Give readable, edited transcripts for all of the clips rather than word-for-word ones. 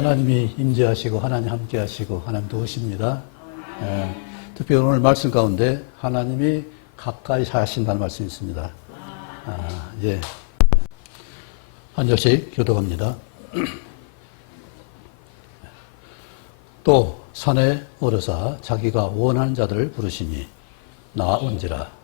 하나님이 임재하시고 하나님 함께 하시고 하나님 도우십니다. 특별히 오늘 말씀 가운데 하나님이 가까이 하신다는 말씀이 있습니다. 예. 한 절씩 교독합니다. 또 산에 오르사 자기가 원하는 자들을 부르시니 나온지라.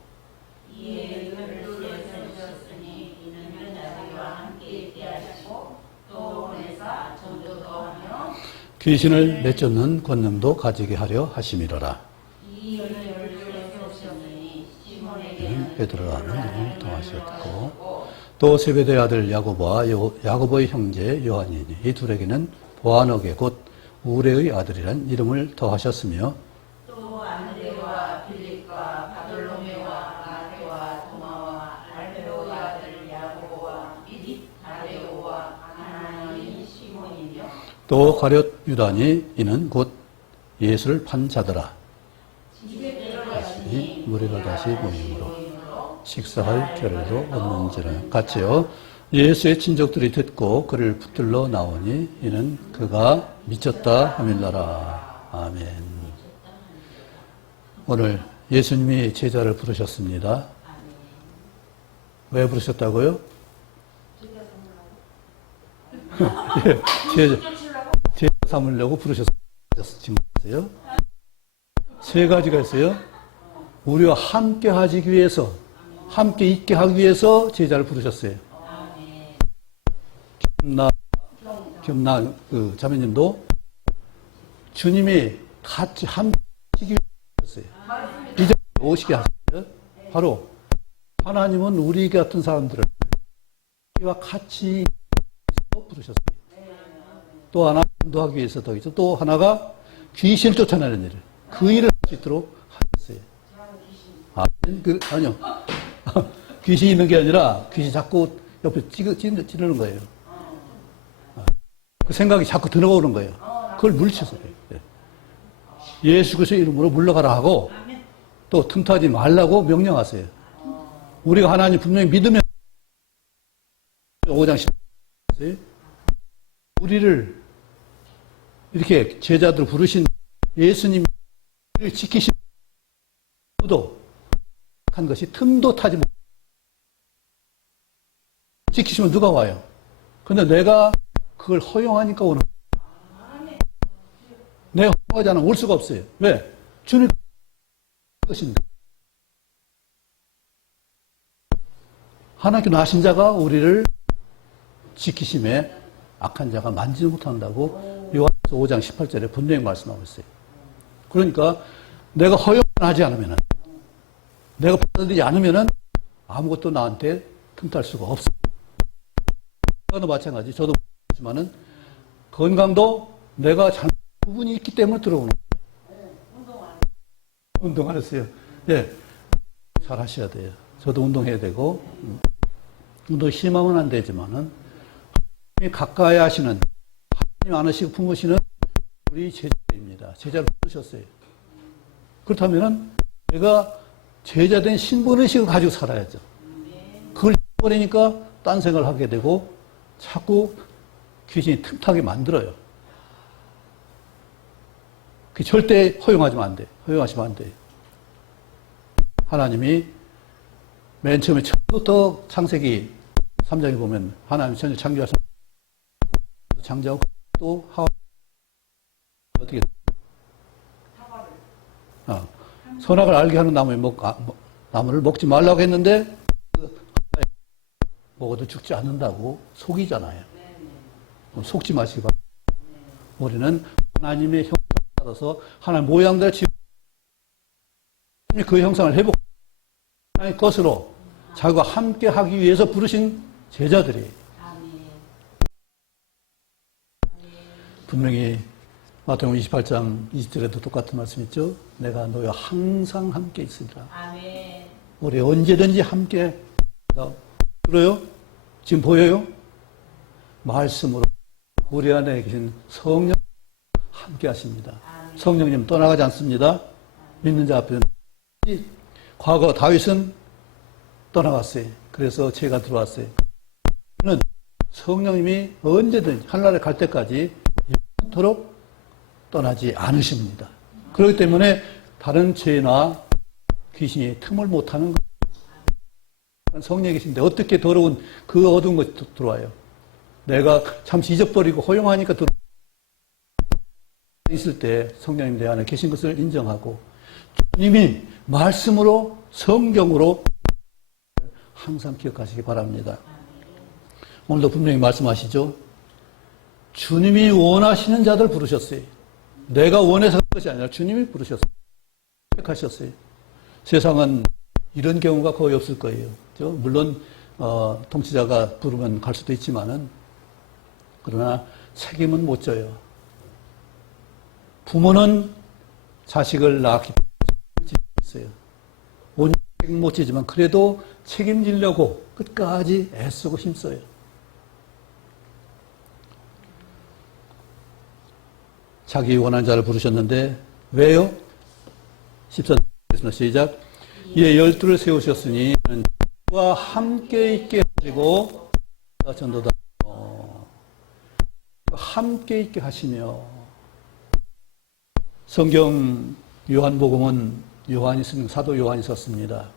귀신을 내쫓는 권능도 가지게 하려 하심이로라. 베드로라는 이름을 통하셨고 또 세베대의 아들 야고보와 야고보의 형제 요한이니 이 둘에게는 보아너게 곧 우레의 아들이란 이름을 더하셨으며 또 안드레와 빌립과 바돌로메와 마테와 도마와 알페오의 아들 야고보와 미리 다레오와 아나니 시몬이며 또 가룟 유다니 이는 곧 예수를 판 자더라. 집에 들어가시니 무리가 다시 모임으로 식사할 겨를도 없는지라. 같이요. 예수의 친족들이 듣고 그를 붙들러 나오니 이는 그가 미쳤다 하밀라라. 아멘. 오늘 예수님이 제자를 부르셨습니다. 왜 부르셨다고요? 제자 삼으려고 부르셨어요. 세 가지가 있어요. 우리와 함께 하시기 위해서, 함께 있게 하기 위해서 제자를 부르셨어요. 겸나 그 자매님도 주님이 같이 함께 하시기 위해서 부르셨어요. 이제 오시게 하셨어요. 바로 하나님은 우리 같은 사람들을 우리와 같이 부르셨어요. 또 하나 인도하기 위해서 더 있어. 또 하나가 귀신을 쫓아내는 일을 그 일을 할 수 있도록 하셨어요. 아니요. 귀신이 있는 게 아니라 귀신이 자꾸 옆에 찌르는 거예요. 그 생각이 자꾸 들어오는 거예요. 그걸 물리쳐서 그래요. 예수 그리스도의 이름으로 물러가라 하고 또 틈타지 말라고 명령하세요. 우리가 하나님 분명히 믿으면 5장 10절 우리를 이렇게 제자들 부르신 예수님을 지키신 도 한 것이 틈도 타지 못. 지키시면 누가 와요? 근데 내가 그걸 허용하니까 오는 거예요. 내가 허용하지 않으면 올 수가 없어요. 왜? 주님 것인데. 하나님께 나신 자가 우리를 지키심에 악한 자가 만지지 못한다고 요한서 5장 18절에 분명히 말씀하고 있어요. 그러니까 내가 허용하지 않으면 내가 받아들이지 않으면 아무것도 나한테 틈탈 수가 없어요. 건강도 마찬가지. 저도 그렇지만은 건강도 내가 잘못 부분이 있기 때문에 들어오는 거예요. 운동 안 했어요. 예, 잘 하셔야 돼요. 저도 운동해야 되고 운동 심하면 안 되지만은 하나님이 가까이 하시는 하나님 안으시고 품으시는 우리 제자입니다. 제자를 부르셨어요. 그렇다면은 내가 제자된 신분의식을 가지고 살아야죠. 그걸 버리니까 딴 생각을 하게 되고 자꾸 귀신이 틈타게 만들어요. 그 절대 허용하시면 안 돼요. 허용하시면 안 돼요. 하나님이 맨 처음에 처음부터 창세기 3장에 보면 하나님이 천지 창조하신 창조하고 또 하와 어떻게 선악을 알게 하는 나무를 먹지 말라고 했는데 먹어도 죽지 않는다고 속이잖아요. 속지 마시기 바랍니다. 우리는 하나님의 형상을 따라서 하나님 모양대로 그 형상을 회복 하나님의 것으로 자기와 함께 하기 위해서 부르신 제자들이 분명히 마태복음 28장 20절에도 똑같은 말씀 있죠. 내가 너희와 항상 함께 있으리라. 아멘. 우리 언제든지 함께 들어요? 지금 보여요? 말씀으로 우리 안에 계신 성령 함께 하십니다. 아멘. 성령님 떠나가지 않습니다. 믿는 자 앞에는 과거 다윗은 떠나갔어요. 그래서 제가 들어왔어요. 성령님이 언제든지 하늘나라에 갈 때까지 영원토록 떠나지 않으십니다. 그렇기 때문에 다른 죄나 귀신이 틈을 못하는 거예요. 성령이 계신데 어떻게 더러운 그 어두운 것이 들어와요. 내가 잠시 잊어버리고 허용하니까 있을 때 성령님 내 안에 계신 것을 인정하고 주님이 말씀으로 성경으로 항상 기억하시기 바랍니다. 오늘도 분명히 말씀하시죠. 주님이 원하시는 자들 부르셨어요. 내가 원해서 한 것이 아니라 주님이 부르셨어요. 택하셨어요. 세상은 이런 경우가 거의 없을 거예요. 물론 통치자가 부르면 갈 수도 있지만은 그러나 책임은 못 져요. 부모는 자식을 낳기 있어요. 온 책임 못 지지만 그래도 책임지려고 끝까지 애쓰고 힘써요. 자기 원하는 자를 부르셨는데 왜요? 14절 시작. 이에 12를 세우셨으니 와 함께 있게 하시고 전도다 함께 있게 하시며 성경 요한복음은 요한이 쓴 사도 요한이 썼습니다.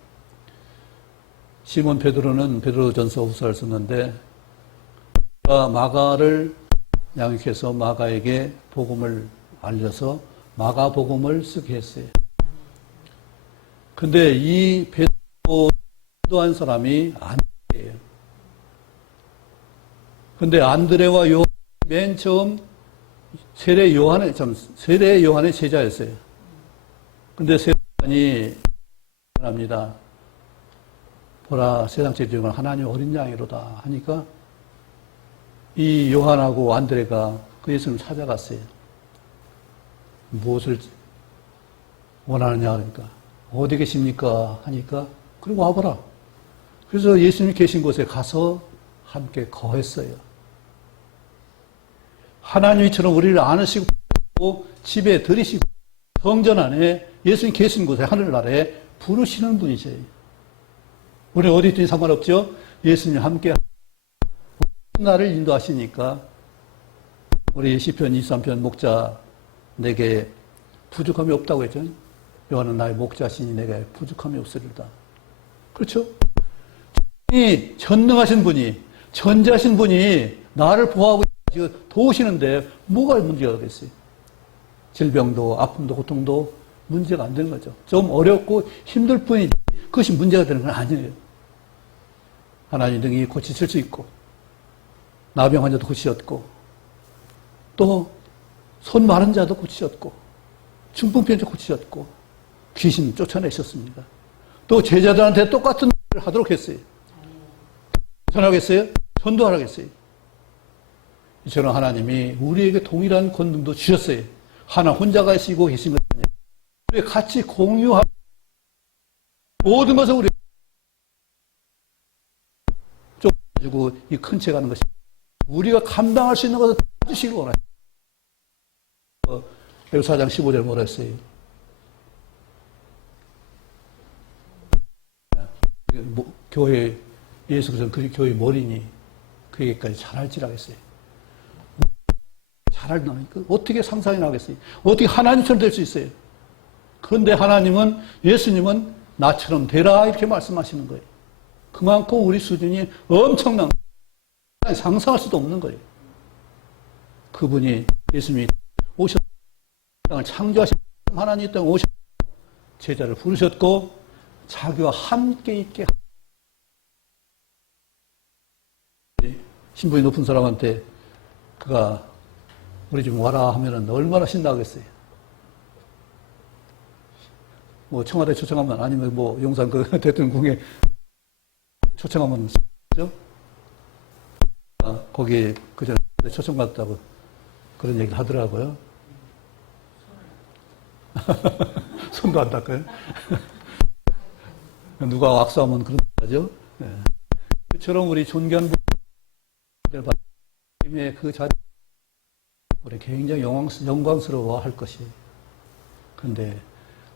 시몬 베드로는 베드로전서 후서를 썼는데 마가를 양육해서 마가에게 복음을 알려서 마가복음을 쓰게 했어요. 근데 이 베드로 한 사람이 안드레예요. 근데 안드레와 요한이 맨 처음 세례 요한의 제자였어요. 근데 세례 요한이 합니다. 보라 세상 죄지은 하나님 어린 양이로다 하니까 이 요한하고 안드레가 그 예수님을 찾아갔어요. 무엇을 원하느냐 그러니까 어디 계십니까 하니까 그리고 와보라. 그래서 예수님이 계신 곳에 가서 함께 거했어요. 하나님이처럼 우리를 안으시고 집에 들이시고 성전 안에 예수님 계신 곳에 하늘나라에 부르시는 분이세요. 우리 어디 있든지 상관없죠. 예수님 함께 나를 인도하시니까 우리 시편 23편 목자 내게 부족함이 없다고 했죠. 요한은 나의 목자시니 내게 부족함이 없으리다. 그렇죠? 이 전능하신 분이 전지하신 분이 나를 보호하고 도우시는데 뭐가 문제가 되겠어요? 질병도 아픔도 고통도 문제가 안 되는 거죠. 좀 어렵고 힘들 뿐이지 그것이 문제가 되는 건 아니에요. 하나님 등이 고치실 수 있고 나병 환자도 고치셨고 또 손 마른 자도 고치셨고 중풍병도 고치셨고 귀신 쫓아내셨습니다. 또 제자들한테 똑같은 일을 하도록 했어요. 전하겠어요? 전도하라겠어요. 이처럼 하나님이 우리에게 동일한 권능도 주셨어요. 하나 혼자가 계시고 계신 것이 아니라 우리 같이 공유하고 모든 것을 우리 좀 가지고 이 큰 채 가는 것이 우리가 감당할 수 있는 것을 다 주시기 원하십니다. 에베소 4장 15절 뭐라 했어요? 교회 예수 그리스도는 그 교회 머리니 그에게까지 잘할지라 했어요. 잘할나니까 어떻게 상상이 나겠어요? 어떻게 하나님처럼 될 수 있어요? 그런데 하나님은 예수님은 나처럼 되라 이렇게 말씀하시는 거예요. 그만큼 우리 수준이 엄청난 상상할 수도 없는 거예요. 그분이 예수님이 오셨 땅을 창조하신 하나님 땅에 오셨 제자를 부르셨고 자기와 함께 있게 신분이 높은 사람한테 그가 우리 좀 와라 하면은 얼마나 신나겠어요. 뭐 청와대 초청하면 아니면 뭐 용산 그 대통령궁에 초청하면 죠? 거기에 그전에 초청받았다고 그런 얘기를 하더라고요. 손도 안 닦아요. 누가 왁수하면 그런 거죠. 네. 그처럼 우리 존귀한 분의 그 자리 우리 굉장히 영광스러워 할 것이에요. 그런데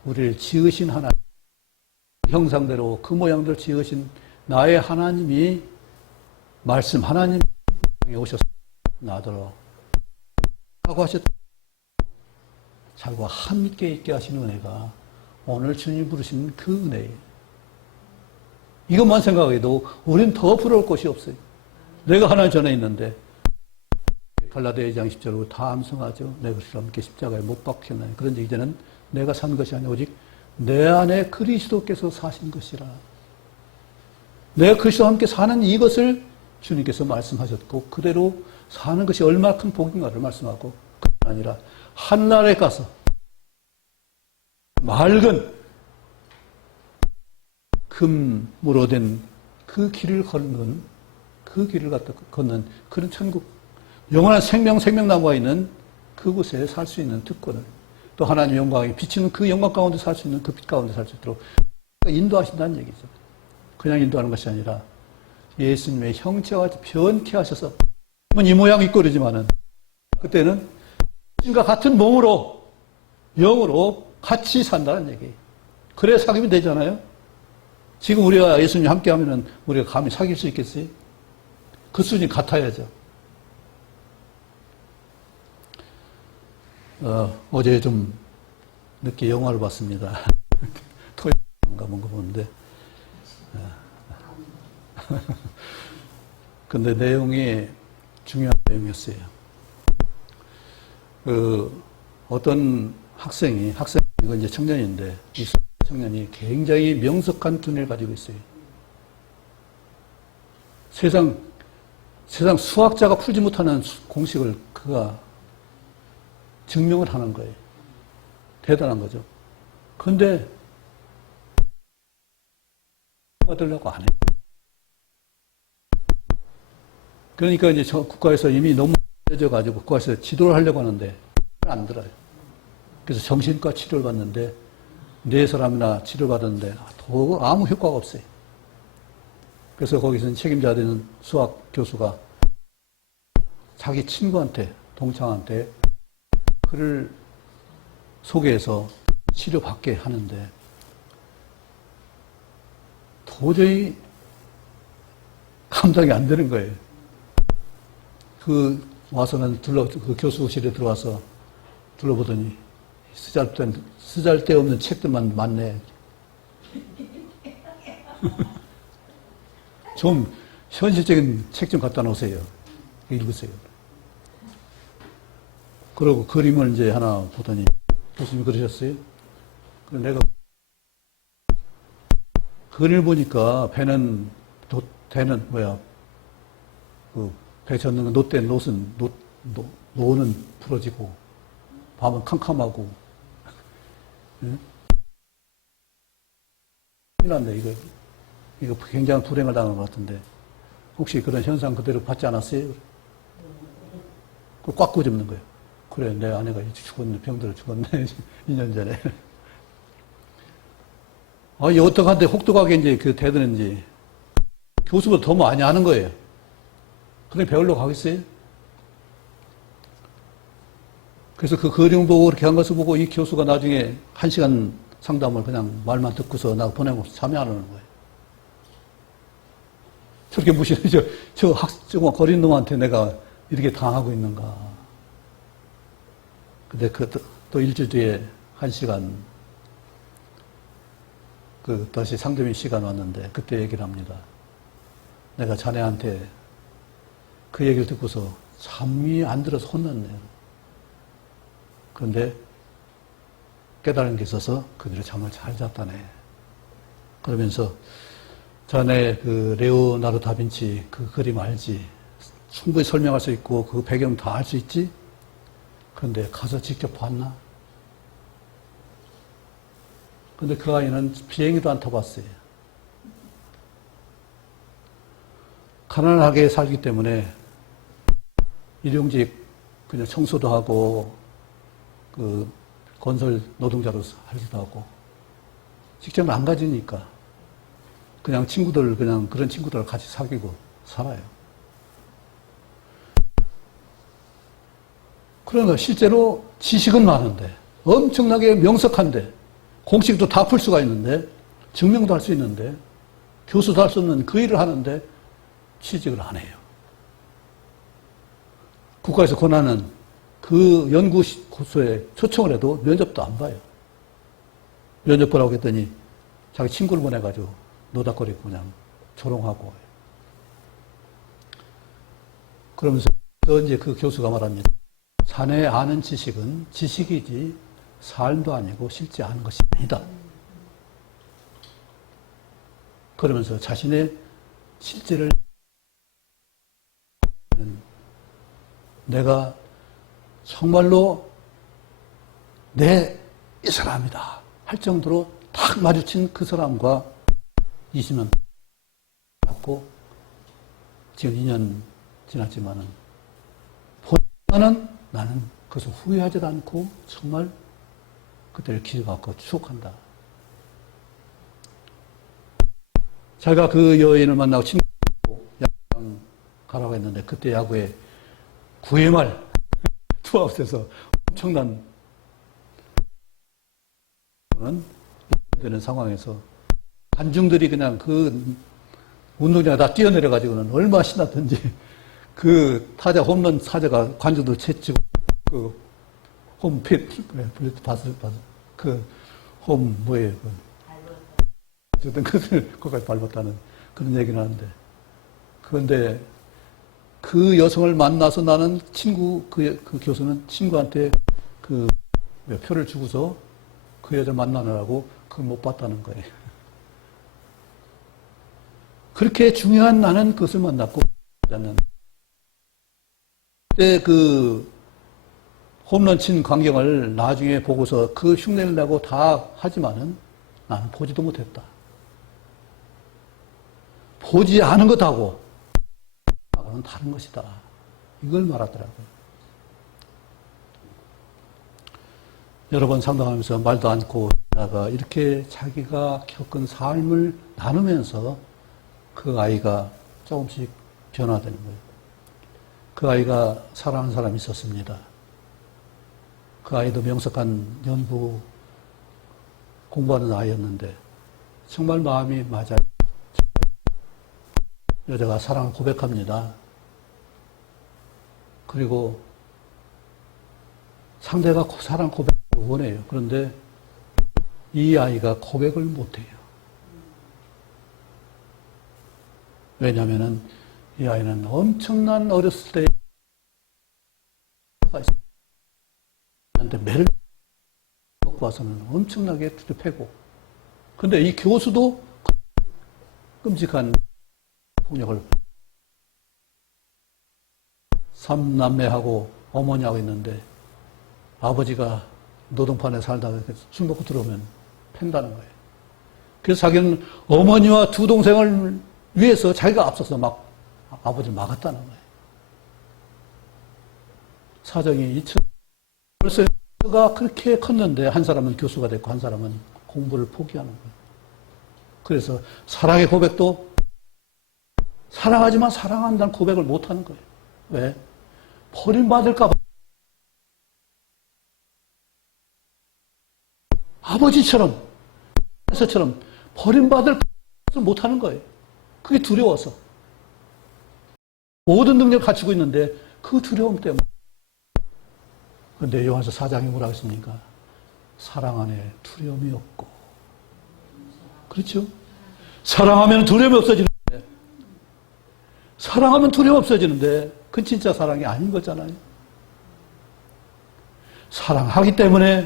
우리를 지으신 하나님, 형상대로 그 모양대로 지으신 나의 하나님이 말씀 하나님이 오셔서 나더러 하고 하셨다. 자기와 함께 있게 하시는 은혜가 오늘 주님 부르신 그 은혜예요. 이것만 생각해도 우린 더 부러울 것이 없어요. 내가 하나님 전에 있는데 갈라디아 2장 10절로 다 암송하죠. 내 그리스도와 함께 십자가에 못 박혔나니. 그런데 이제는 내가 산 것이 아니라 오직 내 안에 그리스도께서 사신 것이라. 내가 그리스도와 함께 사는 이것을 주님께서 말씀하셨고 그대로 사는 것이 얼마나 큰 복인가를 말씀하고 그뿐 아니라 한나라에 가서 맑은 금으로 된 그 길을 걷는 그 길을 갖다 걷는 그런 천국 영원한 생명나무가 있는 그곳에 살 수 있는 특권을 또 하나님의 영광이 비치는 그 영광 가운데 살 수 있는 그 빛 가운데 살 수 있도록 인도하신다는 얘기죠. 그냥 인도하는 것이 아니라 예수님의 형체와 같이 변케 하셔서 이 모양 이 꼴이지만은 그때는 예수님과 같은 몸으로 영으로 같이 산다는 얘기예요. 그래야 사귐이 되잖아요. 지금 우리가 예수님 함께 하면은 우리가 감히 사귈 수 있겠어요? 그 수준이 같아야죠. 어제 좀 늦게 영화를 봤습니다. 토요일인가 뭔가 보는데. 근데 내용이 중요한 내용이었어요. 어떤 이건 이제 청년인데, 이 청년이 굉장히 명석한 두뇌를 가지고 있어요. 세상 수학자가 풀지 못하는 공식을 그가 증명을 하는 거예요. 대단한 거죠. 그런데 받으려고 안 해요. 그러니까 이제 국가에서 이미 너무 늦어가지고 국가에서 지도를 하려고 하는데 안 들어요. 그래서 정신과 치료를 받는데 4사람이나 치료를 받았는데 아무 효과가 없어요. 그래서 거기서 책임져야 되는 수학 교수가 자기 친구한테, 동창한테 그를 소개해서 치료받게 하는데 도저히 감당이 안 되는 거예요. 와서는 그 교수실에 들어와서 둘러보더니 쓰잘데없는 책들만 많네. 좀 현실적인 책 좀 갖다 놓으세요. 읽으세요. 그러고 그림을 이제 하나 보더니 교수님이 그러셨어요. 그래서 내가 그림을 보니까 배는 배 젓는 노된 노는 부러지고 밤은 캄캄하고 큰일 났네. 이거 굉장한 불행을 당한 것 같은데 혹시 그런 현상 그대로 받지 않았어요? 그걸 꽉 꼬집는 거예요. 그래, 내 아내가 죽었네, 병들어 죽었네, 2년 전에. 이 어떡한데 혹독하게 이제 대드는지 교수보다 더 많이 하는 거예요. 그래, 배우려고 하겠어요? 그래서 그 그림 보고 그렇게 한 것을 보고 이 교수가 나중에 1시간 상담을 그냥 말만 듣고서 나 보내고 참여 안 하는 거예요. 저렇게 무시해. 저 거린 놈한테 내가 이렇게 당하고 있는가. 근데 또 일주일 뒤에 1시간 다시 상담의 시간 왔는데 그때 얘기를 합니다. 내가 자네한테 그 얘기를 듣고서 잠이 안 들어서 혼났네요. 그런데 깨달은 게 있어서 그대로 잠을 잘 잤다네. 그러면서 자네 레오나르도 다빈치 그 그림 알지? 충분히 설명할 수 있고 그 배경 다 알 수 있지? 그런데 가서 직접 봤나? 근데 그 아이는 비행기도 안 타봤어요. 가난하게 살기 때문에 일용직 그냥 청소도 하고 건설 노동자로 살기도 하고 직장을 안 가지니까 그냥 그런 친구들을 같이 사귀고 살아요. 그러나 실제로 지식은 많은데 엄청나게 명석한데 공식도 다 풀 수가 있는데 증명도 할 수 있는데 교수도 할 수 없는 그 일을 하는데 취직을 안 해요. 국가에서 권하는 그 연구소에 초청을 해도 면접도 안 봐요. 면접 보라고 했더니 자기 친구를 보내가지고 노닥거리고 그냥 조롱하고. 그러면서 이제 그 교수가 말합니다. 자네 아는 지식은 지식이지 삶도 아니고 실제 아는 것이 아니다. 그러면서 자신의 실제를 내가 정말로 이 사람이다 할 정도로 딱 마주친 그 사람과 20년 갔고 지금 2년 지났지만은 보면은 나는 그것을 후회하지 않고 정말 그때를 기억하고 추억한다. 제가 그 여인을 만나고 친구하고 야구장 가라고 했는데 그때 야구에 9회 말 투아웃에서 엄청난 되는 상황에서 관중들이 그냥 그 운동장에 다 뛰어내려가지고는 얼마나 신났던지 그 타자 홈런 타자가 관중들 채치고 그 홈핏 그홈 뭐예요 어쨌든 그것을 거기까지 밟았다는 그런 얘기를 하는데 그런데 그 여성을 만나서 나는 그 교수는 친구한테 그 표를 주고서 그 여자 만나느라고 그걸 못 봤다는 거예요. 그렇게 중요한 나는 그것을 만났고 그때 그 홈런 친 광경을 나중에 보고서 그 흉내를 내고 다 하지만은 나는 보지도 못했다. 보지 않은 것하고 하고는 다른 것이다. 이걸 말하더라고요. 여러 번 상담하면서 말도 않고 있다가 이렇게 자기가 겪은 삶을 나누면서 그 아이가 조금씩 변화되는 거예요. 그 아이가 사랑하는 사람이 있었습니다. 그 아이도 명석한 연구 공부하는 아이였는데 정말 마음이 맞아요. 여자가 사랑을 고백합니다. 그리고 상대가 사랑 고백을 원해요. 그런데 이 아이가 고백을 못해요. 왜냐하면 이 아이는 엄청난 어렸을 때 한테 매를 먹고 와서는 엄청나게 두렵해고 근데 이 교수도 끔찍한 폭력을 삼남매하고 어머니하고 있는데 아버지가 노동판에 살다가 술 먹고 들어오면 팬다는 거예요. 그래서 자기는 어머니와 두 동생을 위해서 자기가 앞서서 막 아버지를 막았다는 거예요. 사정이 벌써 가 그렇게 컸는데 한 사람은 교수가 됐고 한 사람은 공부를 포기하는 거예요. 그래서 사랑의 고백도 사랑하지만 사랑한다는 고백을 못하는 거예요. 왜? 버림받을까 봐. 아버지처럼 버림받을 것을 못하는 거예요. 그게 두려워서. 모든 능력을 갖추고 있는데 그 두려움 때문에. 그런데 요한서 4장이 뭐라고 했습니까? 사랑 안에 두려움이 없고. 그렇죠? 사랑하면 두려움이 없어지는데, 사랑하면 두려움 없어지는데, 그건 진짜 사랑이 아닌 거잖아요. 사랑하기 때문에,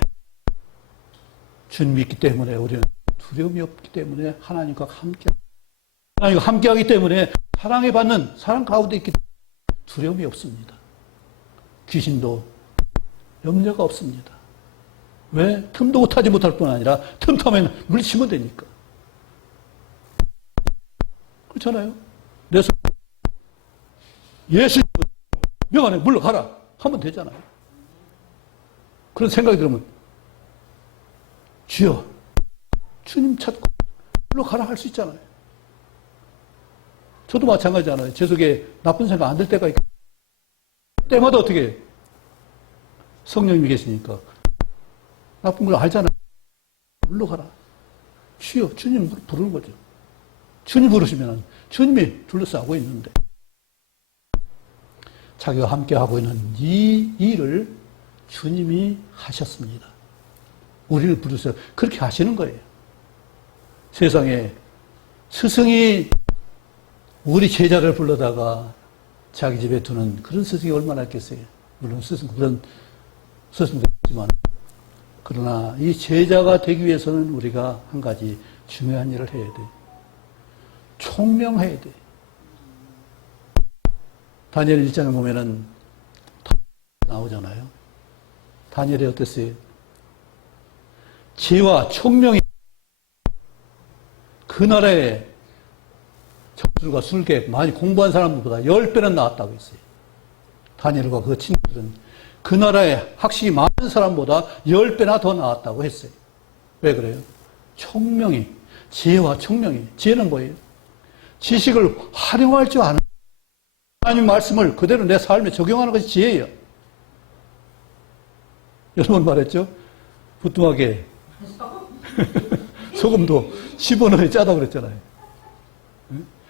주님 믿기 때문에, 우리는 두려움이 없기 때문에 하나님과 함께하기 때문에 사랑에 받는 사랑 가운데 있기 때문에 두려움이 없습니다. 귀신도 염려가 없습니다. 왜? 틈도 못하지 못할 뿐 아니라 틈타면 물리치면 되니까. 그렇잖아요. 내 손, 예수 명 안에 물러가라 하면 되잖아요. 그런 생각이 들으면 주여 주님 찾고 물러가라 할 수 있잖아요. 저도 마찬가지잖아요. 제 속에 나쁜 생각 안 들 때가 있고 때마다 어떻게 해요? 성령님이 계시니까 나쁜 걸 알잖아요. 물러가라. 주여 주님 부르는 거죠. 주님 부르시면 주님이 둘러싸고 있는데 자기가 함께하고 있는 이 일을 주님이 하셨습니다. 우리를 부르셔 그렇게 하시는 거예요. 세상에 스승이 우리 제자를 불러다가 자기 집에 두는 그런 스승이 얼마나 있겠어요. 물론 그런 스승도 있지만, 그러나 이 제자가 되기 위해서는 우리가 한 가지 중요한 일을 해야 돼. 총명해야 돼. 다니엘 1장에 보면은 나오잖아요. 다니엘이 어땠어요? 지혜와 총명이 그 나라에 점술과 술객 많이 공부한 사람들보다 10배는 나왔다고 했어요. 다니엘과 그 친구들은 그 나라에 학식이 많은 사람보다 10배나 더 나왔다고 했어요. 왜 그래요? 총명이, 지혜와 총명이. 지혜는 뭐예요? 지식을 활용할 줄 아는, 하나님 말씀을 그대로 내 삶에 적용하는 것이 지혜예요. 여러 번 말했죠? 부뚜막에 소금도 10원에 짜다고 그랬잖아요.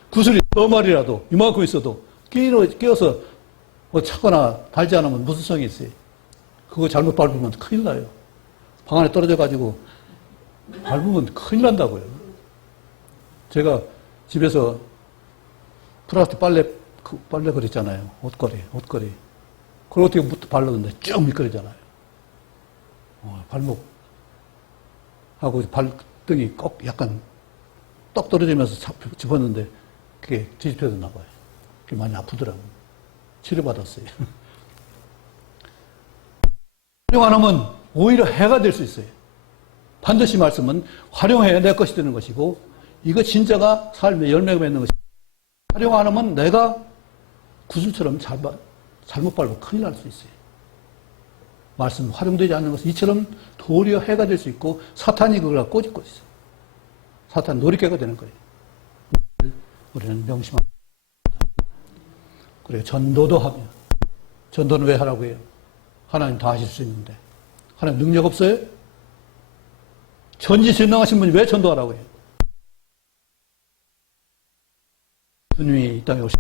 구슬이 너 말이라도 이만큼 있어도 끼어서 뭐 차거나 달지 않으면 무슨 성이 있어요? 그거 잘못 밟으면 큰일 나요. 방 안에 떨어져가지고 밟으면 큰일 난다고요. 제가 집에서 플라스틱 빨래 그랬잖아요. 옷걸이. 그걸 어떻게 발랐는데 쭉 미끄러잖아요. 발목하고 발등이 꼭 약간 떡 떨어지면서 집었는데 그게 뒤집혀졌나 봐요. 그게 많이 아프더라고요. 치료받았어요. 활용 안 하면 오히려 해가 될 수 있어요. 반드시 말씀은 활용해야 내 것이 되는 것이고, 이거 진짜가 삶의 열매가 맺는 것이고, 활용 안 하면 내가 구슬처럼 잘못 밟고 큰일 날 수 있어요. 말씀 활용되지 않는 것은 이처럼 도리어 해가 될 수 있고, 사탄이 그걸 꼬집고 있어요. 사탄 놀이개가 되는 거예요. 우리는 명심합니다. 그래요. 전도도 하며. 전도는 왜 하라고 해요? 하나님 다 하실 수 있는데. 하나님 능력 없어요? 전지전능하신 분이 왜 전도하라고 해요? 주님이 이 땅에 오신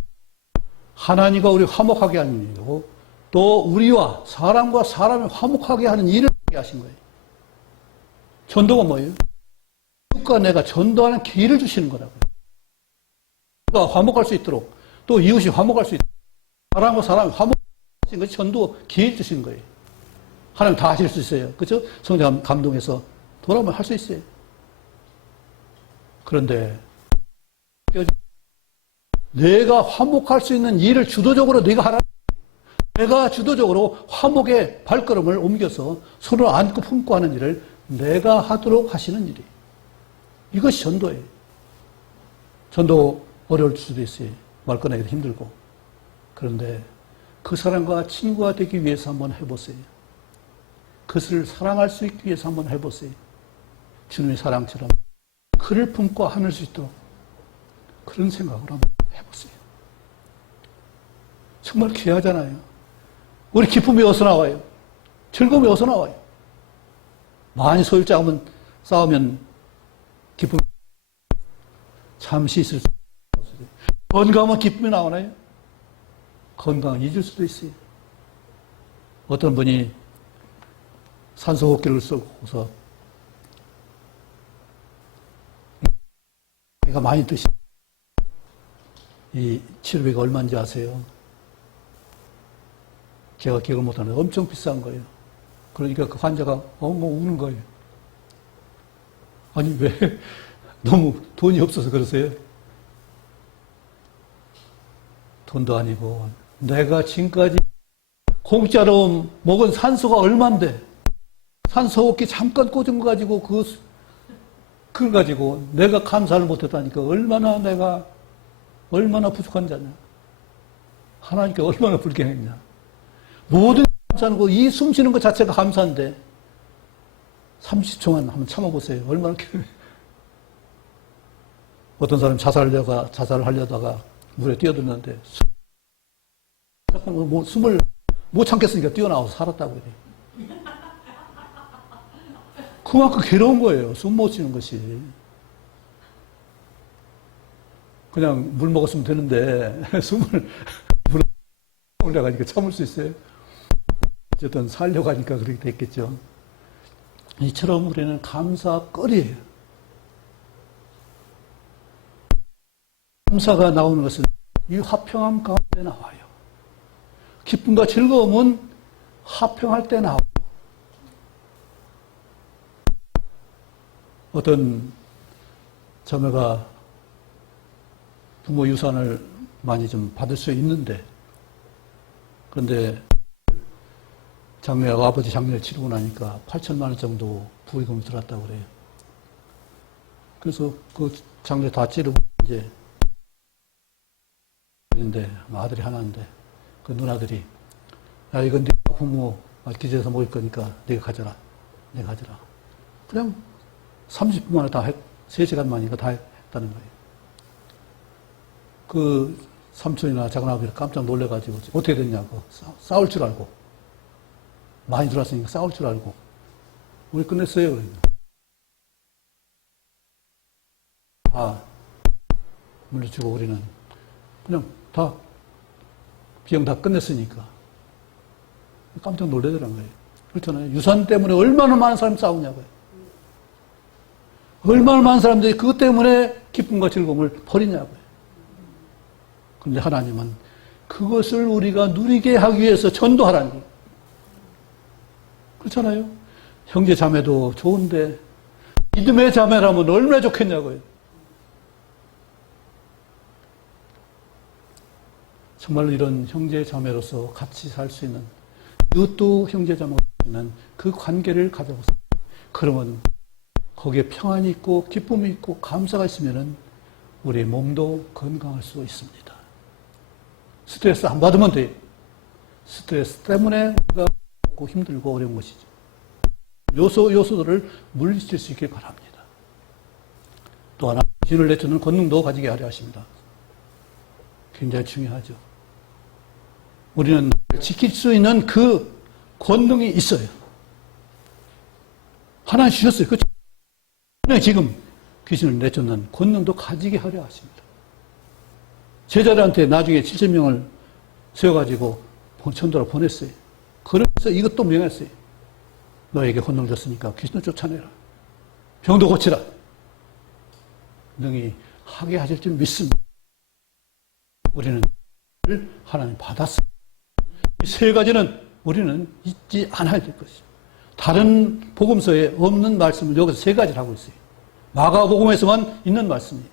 하나님과 우리 화목하게 하는 일이고, 또 우리와 사람과 사람을 화목하게 하는 일을 하게 하신 거예요. 전도가 뭐예요? 누가 내가 전도하는 기회를 주시는 거라고요. 누가 화목할 수 있도록, 또 이웃이 화목할 수 있도록, 사람과 사람이 화목하신 것이 전도 기회를 주시는 거예요. 하나님 다 하실 수 있어요. 그렇죠? 성령 감동해서 돌아오면 할 수 있어요. 그런데 내가 화목할 수 있는 일을 주도적으로 네가 하라. 내가 주도적으로 화목의 발걸음을 옮겨서 서로 안고 품고 하는 일을 내가 하도록 하시는 일이에요. 이것이 전도예요. 전도 어려울 수도 있어요. 말 꺼내기도 힘들고. 그런데 그 사람과 친구가 되기 위해서 한번 해보세요. 그것을 사랑할 수 있기 위해서 한번 해보세요. 주님의 사랑처럼 그를 품고 하늘 수 있도록 그런 생각을 한번 해보세요. 정말 귀하잖아요. 우리 기쁨이 어디서 나와요? 즐거움이 어디서 나와요? 많이 싸우면 기쁨이 잠시 있을 수 있어요. 건강하면 기쁨이 나오나요? 건강은 잊을 수도 있어요. 어떤 분이 산소호흡기를 쓰고서 내가 많이 드시 이 치료비가 얼마인지 아세요? 제가 기억을 못하는데 엄청 비싼 거예요. 그러니까 그 환자가 엉엉 우는 거예요. 아니 왜 너무 돈이 없어서 그러세요? 돈도 아니고 내가 지금까지 공짜로 먹은 산소가 얼만데 산소호흡기 잠깐 꽂은 거 가지고 그걸 가지고 내가 감사를 못했다니까 얼마나 부족한 자냐. 하나님께 얼마나 불경했냐. 모든 감사하는 거, 이 숨 쉬는 것 자체가 감사인데 30초만 한번 참아보세요. 얼마나 어떤 사람 자살을 하려다가 물에 뛰어들었는데 숨을 못 참겠으니까 뛰어나와서 살았다고 그래요. 그만큼 괴로운 거예요. 숨 못 쉬는 것이. 그냥 물 먹었으면 되는데 물에 올라가니까 참을 수 있어요. 어쨌든 살려고 하니까 그렇게 됐겠죠. 이처럼 우리는 감사거리예요. 감사가 나오는 것은 이 화평함 가운데 나와요. 기쁨과 즐거움은 화평할 때 나와요. 어떤 자매가 부모 유산을 많이 좀 받을 수 있는데, 그런데 장례하고 아버지 장례를 치르고 나니까 8천만 원 정도 부의금이 들어왔다고 그래요. 그래서 그 장례 다 치르고 이제 근데 아들이 하나인데 그 누나들이, 야, 이건 네 부모 기재에서 모일 거니까 네가 가져라. 네가 가져라. 그냥 30분 만에 다 3시간 만인가 다 했다는 거예요. 그 삼촌이나 작은아버지가 깜짝 놀래가지고 어떻게 됐냐고. 싸울 줄 알고. 많이 들어왔으니까 싸울 줄 알고. 우리 끝냈어요. 그러니까. 다 물려주고 우리는 그냥 다 비용 다 끝냈으니까. 깜짝 놀라더란 거예요. 그렇잖아요. 유산 때문에 얼마나 많은 사람이 싸우냐고요. 얼마나 많은 사람들이 그것 때문에 기쁨과 즐거움을 버리냐고요. 그런데 하나님은 그것을 우리가 누리게 하기 위해서 전도하라는 거예요. 그렇잖아요. 형제 자매도 좋은데 믿음의 자매라면 얼마나 좋겠냐고요. 정말 이런 형제 자매로서 같이 살 수 있는, 이것도 형제 자매가 있는 그 관계를 가져보세요. 그러면 거기에 평안이 있고 기쁨이 있고 감사가 있으면 우리의 몸도 건강할 수 있습니다. 스트레스 안 받으면 돼요. 스트레스 때문에 우리가 힘들고 어려운 것이죠. 요소들을 물리칠 수 있길 바랍니다. 또 하나, 귀신을 내쫓는 권능도 가지게 하려 하십니다. 굉장히 중요하죠. 우리는 지킬 수 있는 그 권능이 있어요. 하나님 주셨어요. 그렇죠? 지금 귀신을 내쫓는 권능도 가지게 하려 하십니다. 제자들한테 나중에 7,000명을 세워가지고 천도로 보냈어요. 그러면서 이것도 명했어요. 너에게 권능 줬으니까 귀신을 쫓아내라. 병도 고치라. 능히 하게 하실 줄 믿습니다. 우리는 하나님 받았어요. 이 세 가지는 우리는 잊지 않아야 될 것이죠. 다른 복음서에 없는 말씀을 여기서 세 가지를 하고 있어요. 마가복음에서만 있는 말씀이에요.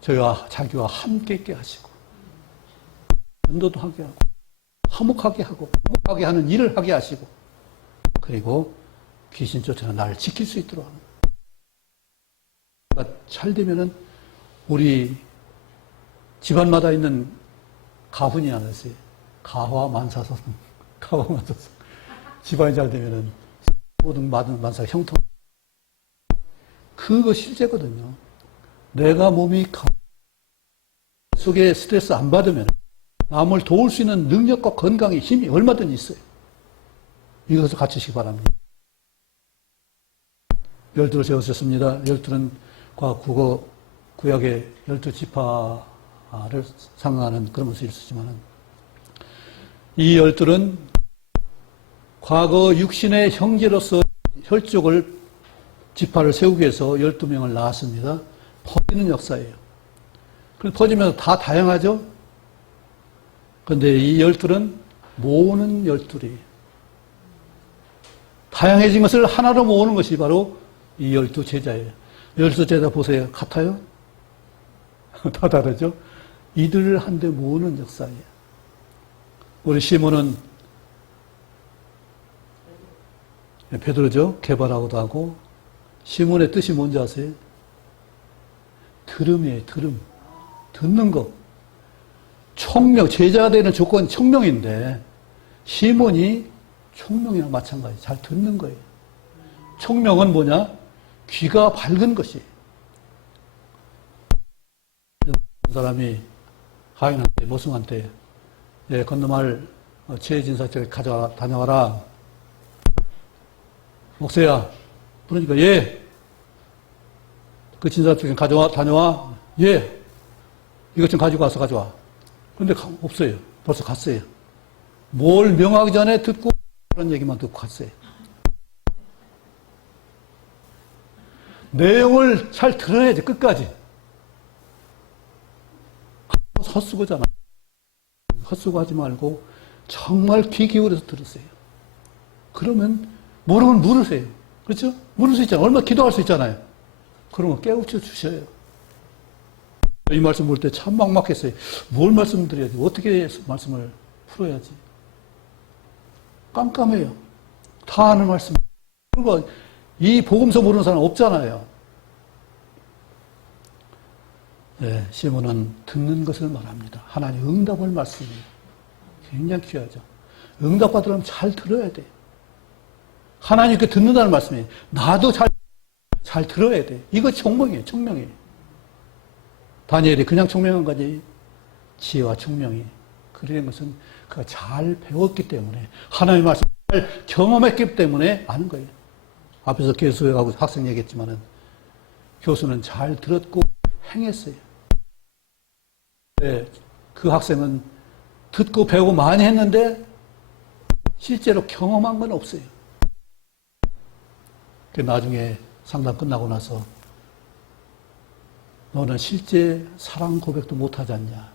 저희와 자기와 함께 있게 하시고 전도도 하게 하고 화목하게 하고 화목하게 하는 일을 하게 하시고 그리고 귀신 쫓아서 나를 지킬 수 있도록 하는 거예요. 잘 되면은 우리 집안마다 있는 가훈이 하나 있어요. 가화만사선. 가화만사선. 집안이 잘 되면은 모든 만사가 형통. 그거 실제거든요. 내가 몸이 속에 스트레스 안 받으면 남을 도울 수 있는 능력과 건강의 힘이 얼마든지 있어요. 이것을 갖추시기 바랍니다. 12를 세우셨습니다. 12는 국어 구약의 12지파를 상징하는 그런 모습을 쓰지만 이 12은 과거 육신의 형제로서 혈족을 지파를 세우기 위해서 12명을 낳았습니다. 퍼지는 역사예요. 퍼지면서 다 다양하죠? 그런데 이 12은 모으는 12이에요. 다양해진 것을 하나로 모으는 것이 바로 이 12제자예요. 12제자 보세요. 같아요? 다 다르죠? 이들을 한데 모으는 역사예요. 우리 시몬은 베드로죠. 개발하고도 하고 시몬의 뜻이 뭔지 아세요? 들음이에요. 들음. 듣는 것. 총명. 제자가 되는 조건이 총명인데 시몬이 총명이랑 마찬가지. 잘 듣는 거예요. 총명은 뭐냐? 귀가 밝은 것이에요. 사람이 하인한테, 모승한테 건너말 최진사께 가져와 다녀와라. 목사야. 그러니까 예. 그 진사께 다녀와. 예. 이것 좀 가지고 와서 가져와. 그런데 없어요. 벌써 갔어요. 뭘 명하기 전에 듣고 그런 얘기만 듣고 갔어요. 내용을 잘 들어야지, 끝까지. 헛수고잖아. 헛수고하지 말고 정말 귀 기울여서 들으세요. 그러면 모르면 물으세요. 그렇죠? 물을 수 있잖아요. 얼마나 기도할 수 있잖아요. 그런 거 깨우쳐 주셔요. 이 말씀 볼 때 참 막막했어요. 뭘 말씀드려야지? 어떻게 말씀을 풀어야지? 깜깜해요. 다 아는 말씀. 그리고 이 복음서 모르는 사람 없잖아요. 네, 시몬은 듣는 것을 말합니다. 하나님 응답을 말씀이에요. 굉장히 귀하죠. 응답 받으려면 잘 들어야 돼요. 하나님께 듣는다는 말씀이에요. 나도 잘 들어야 돼. 이거 청명이에요. 청명이에요. 다니엘이 그냥 청명한 거지. 지혜와 청명이. 그런 것은 그가 잘 배웠기 때문에 하나님의 말씀을 잘 경험했기 때문에 아는 거예요. 앞에서 교수하고 학생 얘기했지만은 교수는 잘 들었고 행했어요. 네, 그 학생은 듣고 배우고 많이 했는데 실제로 경험한 건 없어요. 나중에 상담 끝나고 나서 너는 실제 사랑 고백도 못하지 않냐?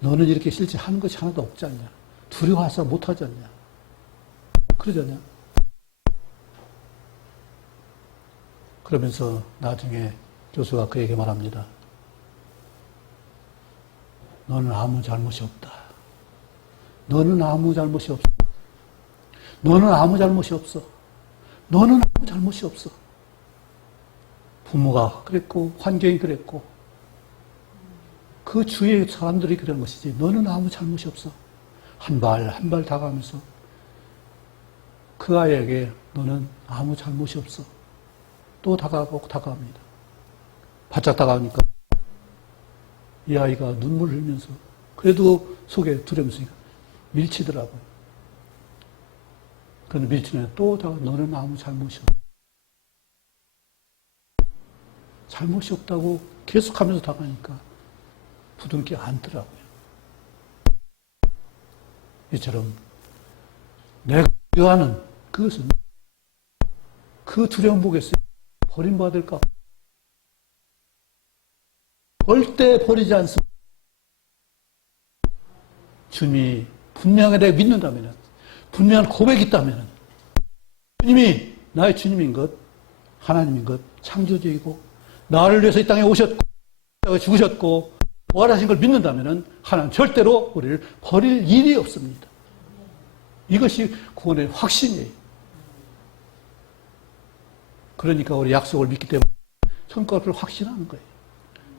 너는 이렇게 실제 하는 것이 하나도 없지 않냐? 두려워해서 못하지 않냐? 그러지 않냐? 그러면서 나중에 교수가 그에게 말합니다. 너는 아무 잘못이 없다. 너는 아무 잘못이 없어. 너는 아무 잘못이 없어. 너는 아무 잘못이 없어. 부모가 그랬고 환경이 그랬고 그 주위의 사람들이 그런 것이지 너는 아무 잘못이 없어. 한 발 한 발 다가가면서 그 아이에게 너는 아무 잘못이 없어. 또 다가가고 다가갑니다. 바짝 다가가니까 이 아이가 눈물 흘리면서 그래도 속에 두려움이 있으니까 밀치더라고요. 그런데 밀치면 또 다가 너는 아무 잘못이 없어. 잘못이 없다고 계속하면서 다가니까 부둥켜 안더라고요. 이처럼 내가 두려워하는 그것은 그 두려움 보겠어요. 버림받을까? 절대 버리지 않습니다. 주님이 분명하게 내가 믿는다면, 분명한 고백이 있다면, 주님이 나의 주님인 것, 하나님인 것, 창조주이고, 나를 위해서 이 땅에 오셨고, 죽으셨고, 부활하신 걸 믿는다면, 하나님 절대로 우리를 버릴 일이 없습니다. 이것이 구원의 확신이에요. 그러니까 우리 약속을 믿기 때문에 성과를 확신하는 거예요.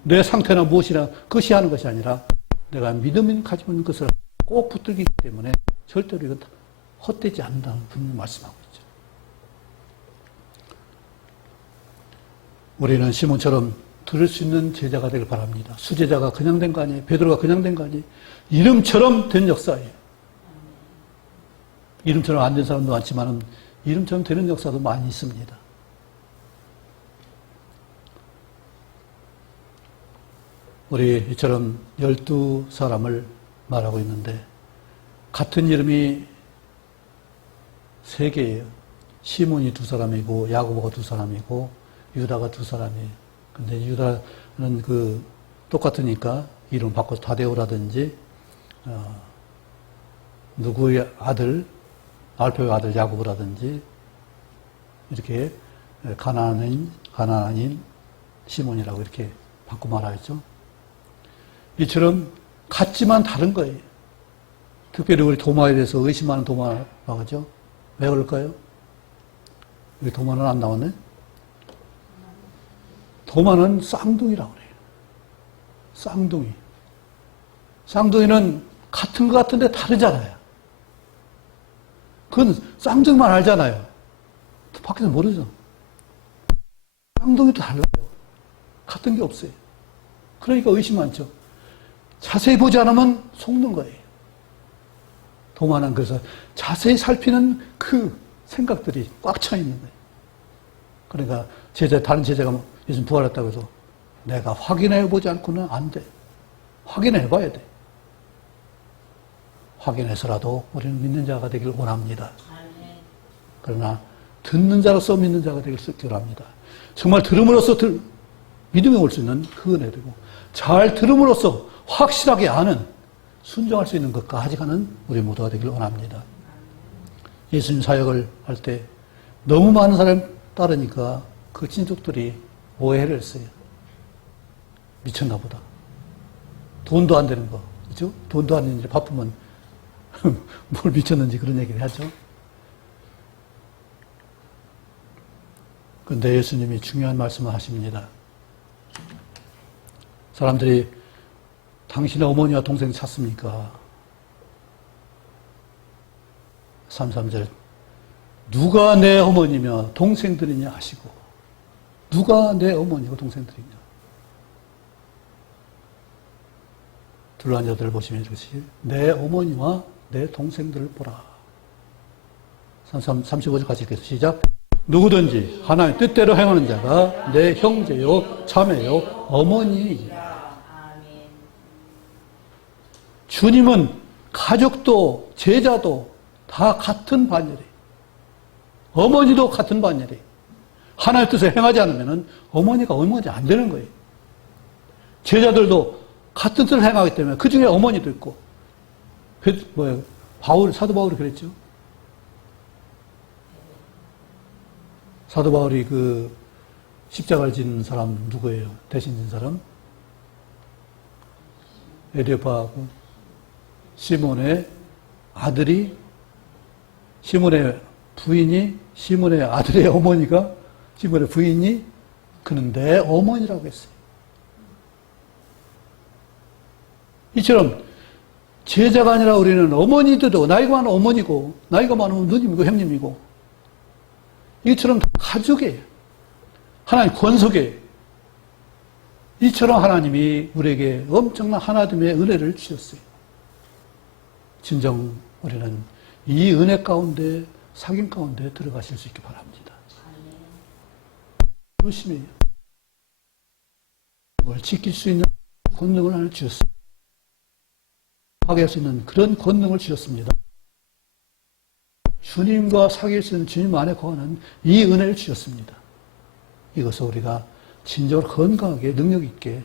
내 상태나 무엇이나 그것이 하는 것이 아니라 내가 믿음을 가지고 있는 것을 꼭 붙들기 때문에 절대로 이건 헛되지 않는다는 분명히 말씀하고 있죠. 우리는 시몬처럼 들을 수 있는 제자가 되길 바랍니다. 수제자가 그냥 된 거 아니에요. 베드로가 그냥 된 거 아니에요. 이름처럼 된 역사예요. 이름처럼 안 된 사람도 많지만 이름처럼 되는 역사도 많이 있습니다. 우리 이처럼 12사람을 말하고 있는데 같은 이름이 3개예요. 시몬이 2사람이고 야고보가 2사람이고 유다가 2사람이에요. 근데 유다는 똑같으니까 이름 바꿔서 타데오라든지 누구의 아들 알페의 아들 야고보라든지 이렇게 가나안인 시몬이라고 이렇게 바꿔 말하죠. 이처럼 같지만 다른 거예요. 특별히 우리 도마에 대해서 의심하는 도마가죠. 왜 그럴까요? 우리 도마는 안 나왔네? 도마는 쌍둥이라고 그래요. 쌍둥이. 쌍둥이는 같은 것 같은데 다르잖아요. 그건 쌍둥이만 알잖아요. 밖에서 모르죠. 쌍둥이도 달라요. 같은 게 없어요. 그러니까 의심 많죠. 자세히 보지 않으면 속는 거예요. 도마는 그래서 자세히 살피는 그 생각들이 꽉 차 있는 거예요. 그러니까 다른 제자가 예수님 부활했다고 해서 내가 확인해 보지 않고는 안 돼. 확인해 봐야 돼. 확인해서라도 우리는 믿는 자가 되길 원합니다. 아멘. 그러나 듣는 자로서 믿는 자가 되길 기원합니다. 정말 들음으로써 믿음이 올 수 있는 그 은혜되고 잘 들음으로써 확실하게 아는 순종할 수 있는 것까지 가는 우리 모두가 되길 원합니다. 예수님 사역을 할 때 너무 많은 사람이 따르니까 그 친족들이 오해를 했어요. 미쳤나 보다. 돈도 안 되는 거. 그죠? 돈도 안 되는 일 바쁘면 뭘 미쳤는지 그런 얘기를 하죠. 그런데 예수님이 중요한 말씀을 하십니다. 사람들이 당신의 어머니와 동생 찾습니까? 33절 누가 내 어머니며 동생들이냐 하시고 누가 내 어머니고 동생들이냐 둘러앉은 자들을 보시면 이것이 내 어머니와 내 동생들을 보라. 35절 같이 읽겠습니다. 시작. 누구든지 하나님의 뜻대로 행하는 자가 내 형제요 자매요 어머니이라. 아멘. 주님은 가족도 제자도 다 같은 반열이에요. 어머니도 같은 반열이에요. 하나님의 뜻을 행하지 않으면 어머니가 어머니 안 되는 거예요. 제자들도 같은 뜻을 행하기 때문에 그 중에 어머니도 있고 사도 바울이 그랬죠. 사도 바울이 그 십자가를 진 사람 누구예요? 대신 진 사람? 에리오파하고 시몬의 아들이 시몬의 부인이 시몬의 아들의 어머니가 시몬의 부인이 그는 내 어머니라고 했어요. 이처럼 제자가 아니라 우리는 어머니들도 나이가 많으면 어머니고 나이가 많으면 누님이고 형님이고 이처럼 가족이에요. 하나님 권속이에요. 이처럼 하나님이 우리에게 엄청난 하나님의 은혜를 주셨어요. 진정 우리는 이 은혜 가운데 사귐 가운데 들어가실 수 있기 바랍니다. 조심해요. 그걸 지킬 수 있는 권능을 하나 주셨습니다. 하게 할 수 있는 그런 권능을 주셨습니다. 주님과 사귈 수 있는 주님 안에 거하는 이 은혜를 주셨습니다. 이것을 우리가 진정으로 건강하게 능력 있게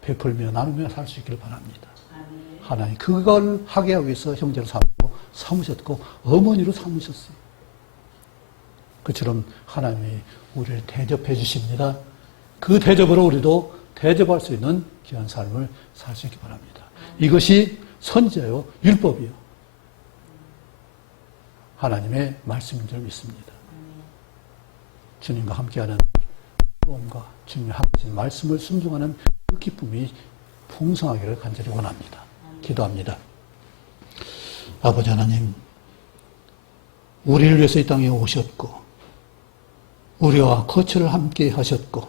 베풀며 나누며 살 수 있기를 바랍니다. 아멘. 하나님 그걸 하게 하기 위해서 형제로 삼으셨고 어머니로 삼으셨어요. 그처럼 하나님이 우리를 대접해 주십니다. 그 대접으로 우리도 대접할 수 있는 귀한 삶을 살 수 있기 바랍니다. 이것이 선지자요 율법이요 하나님의 말씀인 줄 믿습니다. 주님과 함께하는 마음과 주님이 하신 말씀을 순종하는 그 기쁨이 풍성하기를 간절히 원합니다. 기도합니다. 아버지 하나님, 우리를 위해서 이 땅에 오셨고 우리와 거처를 함께 하셨고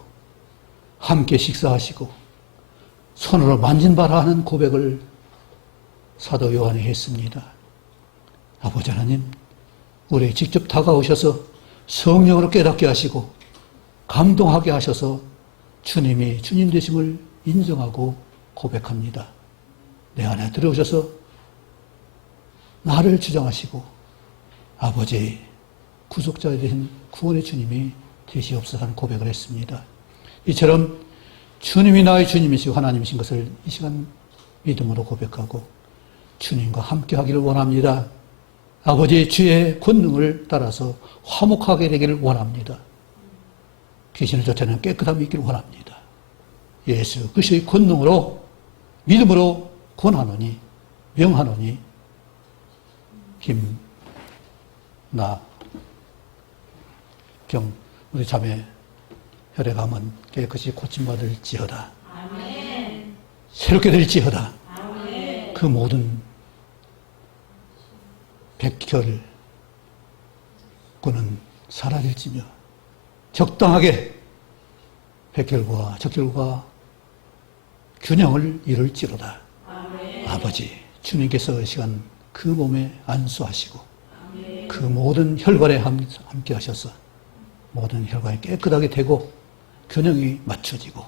함께 식사하시고 손으로 만진 바라 하는 고백을 사도 요한이 했습니다. 아버지 하나님, 우리에게 직접 다가오셔서 성령으로 깨닫게 하시고 감동하게 하셔서 주님이 주님 되심을 인정하고 고백합니다. 내 안에 들어오셔서 나를 주장하시고 아버지 구속자 되신 구원의 주님이 되시옵소서 하는 고백을 했습니다. 이처럼 주님이 나의 주님이시고 하나님이신 것을 이 시간 믿음으로 고백하고 주님과 함께 하기를 원합니다. 아버지 주의 권능을 따라서 화목하게 되기를 원합니다. 귀신을 쫓아내는 깨끗함이 있기를 원합니다. 예수 그리스도의 권능으로 믿음으로 권하노니 명하노니 김나경 우리 자매 혈액암은 깨끗이 고침받을지어다. 아멘. 새롭게 될지어다. 아멘. 그 모든 백혈구는 사라질지며 적당하게 백혈과 적혈과 균형을 이룰지로다. 아멘. 아버지 주님께서 이 시간 그 몸에 안수하시고 그 모든 혈관에 함께 하셔서 모든 혈관이 깨끗하게 되고 균형이 맞춰지고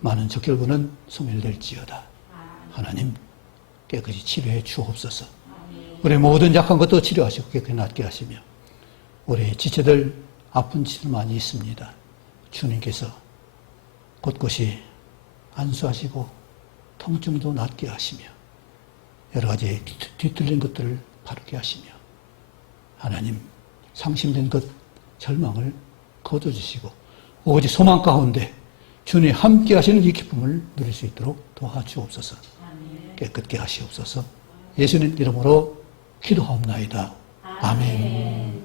많은 적혈구는 소멸될지어다. 하나님 깨끗이 치료해 주옵소서. 우리 모든 약한 것도 치료하시고 깨끗이 낫게 하시며 우리 지체들 아픈 지체들 많이 있습니다. 주님께서 곳곳이 안수하시고 통증도 낫게 하시며 여러 가지 뒤틀린 것들을 바르게 하시며 하나님 상심된 것 절망을 거둬주시고 오직 소망 가운데 주님 함께 하시는 이 기쁨을 누릴 수 있도록 도와주옵소서. 깨끗게 하시옵소서. 예수님 이름으로 기도하옵나이다. 아멘.